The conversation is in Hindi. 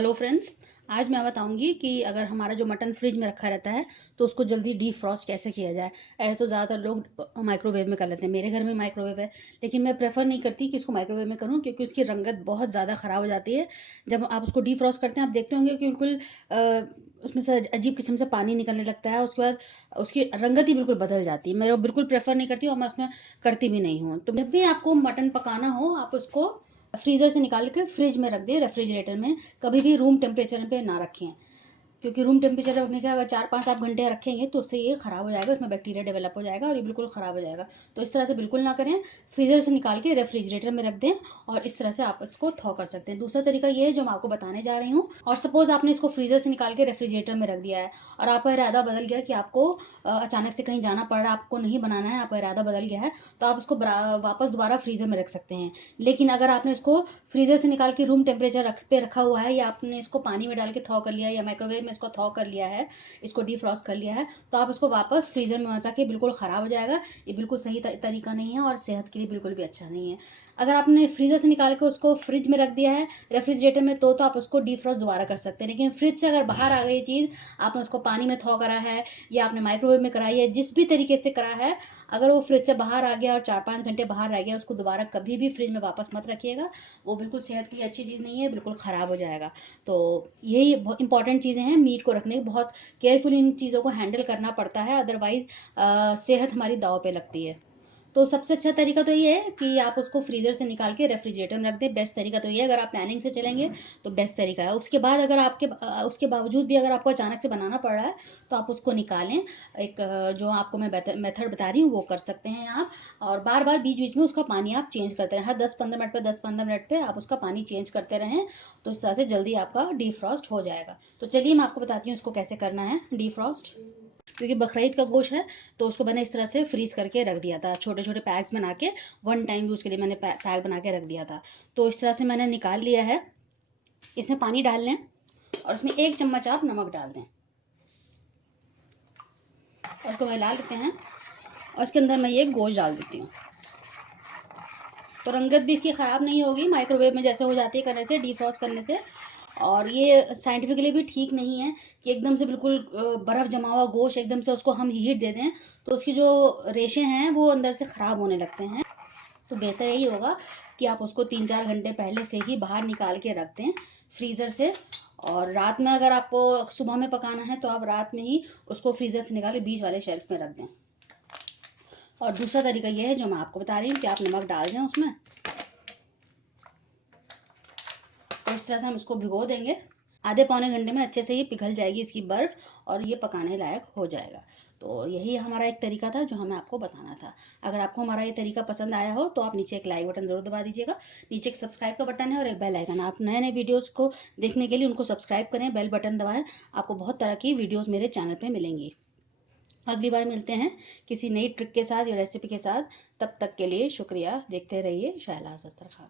हेलो फ्रेंड्स, आज मैं बताऊंगी कि अगर हमारा जो मटन फ्रिज में रखा रहता है तो उसको जल्दी डीफ्रॉस्ट कैसे किया जाए। ऐसे तो ज़्यादातर लोग माइक्रोवेव में कर लेते हैं, मेरे घर में माइक्रोवेव है, लेकिन मैं प्रेफर नहीं करती कि इसको माइक्रोवेव में करूं क्योंकि उसकी रंगत बहुत ज़्यादा ख़राब हो जाती है। जब आप उसको डीफ्रॉस्ट करते हैं आप देखते होंगे कि बिल्कुल उसमें से अजीब किस्म से पानी निकलने लगता है। उसके बाद उसकी रंगत ही बिल्कुल बदल जाती है। मैं वो बिल्कुल प्रेफर नहीं करती और मैं उसमें करती भी नहीं हूँ। तो जब भी आपको मटन पकाना हो आप उसको फ्रीज़र से निकाल के फ्रिज में रख दें, रेफ्रिजरेटर में। कभी भी रूम टेम्परेचर पे ना रखें, क्योंकि रूम टेम्परेचर रखने के अगर 4-5 आप घंटे रखेंगे तो उससे ये ख़राब हो जाएगा, उसमें बैक्टीरिया डेवलप हो जाएगा और ये बिल्कुल ख़राब हो जाएगा। तो इस तरह से बिल्कुल ना करें, फ्रीज़र से निकाल के रेफ्रिजरेटर में रख दें और इस तरह से आप इसको थॉ कर सकते हैं। दूसरा तरीका ये है जो मैं आपको बताने जा रही हूँ। और सपोज़ आपने इसको फ्रीज़र से निकाल के रेफ्रिजरेटर में रख दिया है और आपका इरादा बदल गया कि आपको अचानक से कहीं जाना पड़ रहा है, आपको नहीं बनाना है, आपका इरादा बदल गया है, तो आप इसको वापस दोबारा फ्रीज़र में रख सकते हैं। लेकिन अगर आपने इसको फ्रीज़र से निकाल के रूम टेम्परेचर पे रखा हुआ है या आपने इसको पानी में डाल के थॉ कर लिया है या माइक्रोवेव में इसको थॉ कर लिया है, इसको डीफ्रॉस्ट कर लिया है, तो आप इसको वापस फ्रीज़र में मत रखिए, बिल्कुल ख़राब हो जाएगा। ये बिल्कुल सही तरीका नहीं है और सेहत के लिए बिल्कुल भी अच्छा नहीं है। अगर आपने फ्रीज़र से निकाल के उसको फ्रिज में रख दिया है रेफ्रिजरेटर में, तो आप उसको डीफ्रॉस्ट दोबारा कर सकते हैं। लेकिन फ्रिज से अगर बाहर आ गई चीज़, आपने उसको पानी में थॉ करा है या आपने माइक्रोवेव में कराई है, जिस भी तरीके से करा है, अगर वो फ्रिज से बाहर आ गया और 4-5 घंटे बाहर रह गया, उसको दोबारा कभी भी फ्रिज में वापस मत रखिएगा। वो बिल्कुल सेहत के लिए अच्छी चीज़ नहीं है, बिल्कुल ख़राब हो जाएगा। तो यही बहुत इंपॉर्टेंट चीज़ें हैं मीट को रखने की। बहुत केयरफुली इन चीज़ों को हैंडल करना पड़ता है, अदरवाइज सेहत हमारी दांव पे लगती है। तो सबसे अच्छा तरीका तो ये है कि आप उसको फ्रीज़र से निकाल के रेफ्रिजरेटर में रख दें। बेस्ट तरीका तो ये है, अगर आप प्लानिंग से चलेंगे तो बेस्ट तरीका है। उसके बाद अगर उसके बावजूद भी अगर आपको अचानक से बनाना पड़ रहा है तो आप उसको निकालें। एक जो आपको मैं मेथड बता रही हूँ वो कर सकते हैं आप। और बार बार बीच बीच में उसका पानी आप चेंज करते रहें, हर 10-15 मिनट पे आप उसका पानी चेंज करते रहें। तो इस तरह से जल्दी आपका डीफ्रॉस्ट हो जाएगा। तो चलिए मैं आपको बताती हूँ इसको कैसे करना है डीफ्रॉस्ट। क्योंकि बकरीद का गोश्त है तो उसको मैंने इस तरह से फ्रीज करके रख दिया था, छोटे छोटे पैक्स बना के। वन टाइम यूज़ के लिए मैंने पैक बना के रख दिया था। तो इस तरह से मैंने निकाल लिया है। इसमें पानी डाल लें और इसमें 1 चम्मच आप नमक डाल दें और उसको मिला लेते हैं। और इसके अंदर मैं ये गोश्त डाल देती हूँ। तो रंगत भी इसकी ख़राब नहीं होगी, माइक्रोवेव में जैसे हो जाती है करने से, डीफ्रॉस्ट करने से। और ये साइंटिफिकली भी ठीक नहीं है कि एकदम से बिल्कुल बर्फ़ जमा हुआ गोश्त एकदम से उसको हम हीट दे दें, तो उसकी जो रेशे हैं वो अंदर से ख़राब होने लगते हैं। तो बेहतर यही होगा कि आप उसको 3-4 घंटे पहले से ही बाहर निकाल के रख दें फ्रीज़र से। और रात में अगर आपको सुबह में पकाना है तो आप रात में ही उसको फ्रीज़र से निकाल के बीच वाले शेल्फ में रख दें। और दूसरा तरीका ये है जो मैं आपको बता रही हूँ कि आप नमक डाल दें उसमें। तो इस तरह से हम इसको भिगो देंगे। आधे पौने घंटे में अच्छे से ये पिघल जाएगी इसकी बर्फ़ और ये पकाने लायक हो जाएगा। तो यही हमारा एक तरीका था जो हमें आपको बताना था। अगर आपको हमारा ये तरीका पसंद आया हो तो आप नीचे एक लाइक बटन ज़रूर दबा दीजिएगा। नीचे एक सब्सक्राइब का बटन है और एक बेल आइकन। आप नए नए वीडियोज़ को देखने के लिए उनको सब्सक्राइब करें, बेल बटन दबाएं। आपको बहुत तरह की वीडियोज़ मेरे चैनल पर मिलेंगी। अगली बार मिलते हैं किसी नई ट्रिक के साथ या रेसिपी के साथ। तब तक के लिए शुक्रिया। देखते रहिए शहनाज अख्तर खान।